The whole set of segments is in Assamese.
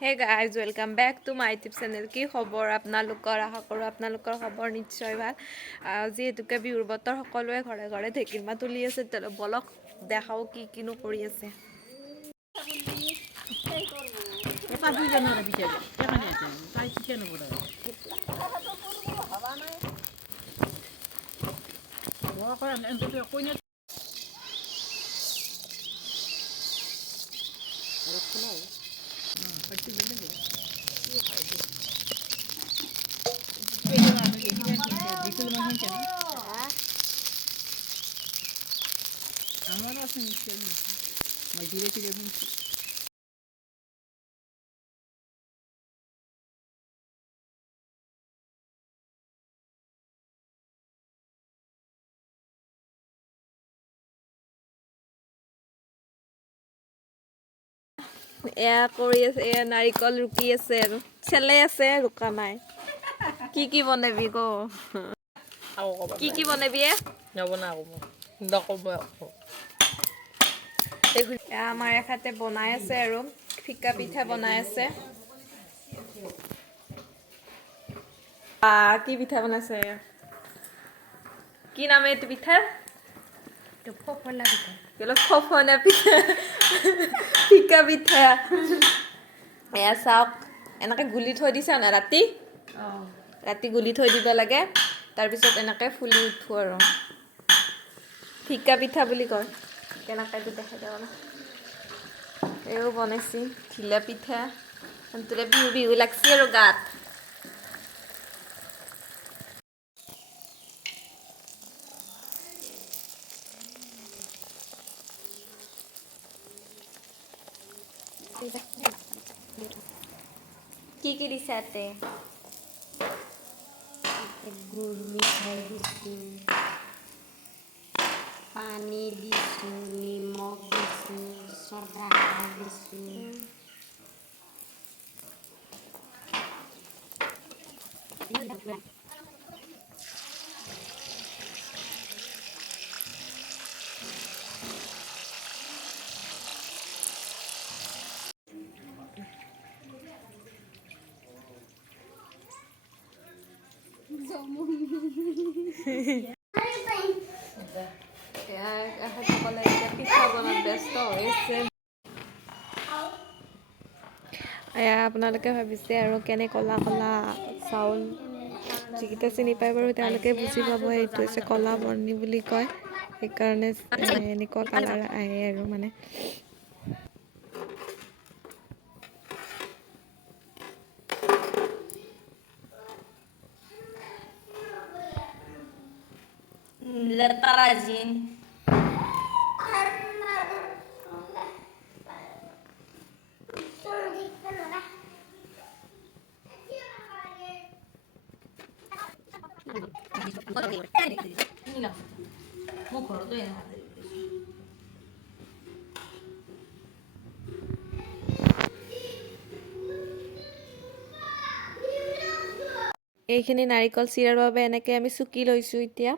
Hey guys, welcome back to my YouTube channel. কি খবৰ আপোনালোকৰ? আশা কৰোঁ আপোনালোকৰ খবৰ নিশ্চয় ভাল। যিহেতুকে বিহুৰ বতৰ সকলোৱে ঘৰে ঘৰে ঢেঁকীৰ মাত তুলি আছে, বলক দেখাও কি কিনো কৰি আছে। এয়া কৰি আছে, এয়া নাৰিকল ৰুকি আছে আৰু চেলাই আছে, ৰুকা নাই। কি বনাবি ক? কি বনাবি? আমাৰ এখাতে বনাই আছে আৰু ফিকা পিঠা বনাই আছে। কি পিঠা বনাইছে? কি নাম এইটো পিঠাৰ? ফফলা পিঠা। ফিকা পিঠা। এয়া চাওক, এনেকৈ গুলি থৈ দিছে না ৰাতি গুলি থৈ দিব লাগে, তাৰপিছত এনেকৈ ফুলি উঠো আৰু ফিকা পিঠা বুলি কয়। কেনেকৈ দেখাই দিব না, এও বনাইছি ঢিলা পিঠা। তোৰে বিহু বিহু লাগছি আৰু গাত। কি দিছে ইয়াতে? গুড় মিঠাই দিছোঁ, পানী দিছোঁ, নিমখ দিছোঁ, চদা দিছোঁ। সকলে এতিয়া পিঠা বনাত ব্যস্ত হৈছে। আপোনালোকে ভাবিছে আৰু কেনে ক'লা ক'লা চাউল, যিকেইটা চিনি পায় বাৰু তেওঁলোকে বুজি পাব, এইটো হৈছে ক'লা বৰ্ণি বুলি কয়। সেইকাৰণে এনেকুৱা কালাৰ আহে আৰু মানে Letarajin. এইখিনি নাৰিকল চিৰাৰ বাবে এনেকৈ আমি চুকি লৈছোঁ। এতিয়া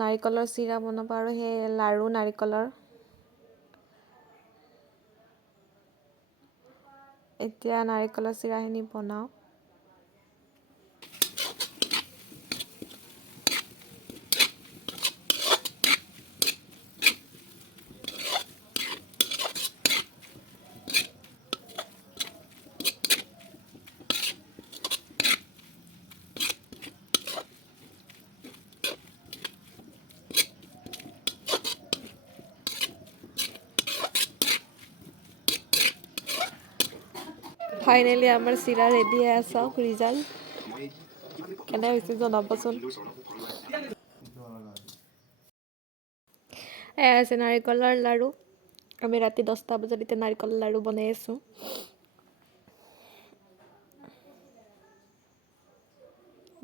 নাৰিকলৰ চিৰা বনাব, আৰু সেই লাৰু নাৰিকলৰ। এতিয়া নাৰিকলৰ চিৰাখিনি বনাওঁ। ফাইনেলি আমাৰ চিৰা ৰেডি হৈ চাওক ৰিজাল্ট কেনে হৈছে জনাবচোন। এয়া আছে নাৰিকলৰ লাড়ু। আমি ৰাতি 10টা বজাত এতিয়া নাৰিকলৰ লাড়ু বনাই আছোঁ।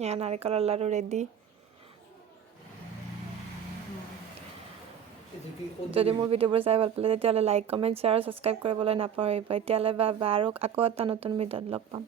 এয়া নাৰিকলৰ লাড়ু ৰেডি। যদি মোৰ ভিডিঅ'বোৰ চাই ভাল পালে তেতিয়াহ'লে লাইক, কমেণ্ট, শ্বেয়াৰ আৰু ছাবস্ক্ৰাইব কৰিবলৈ নাপাহৰিব। এতিয়ালৈ বা আৰু আকৌ এটা নতুন ভিডিঅ'ত লগ পাম।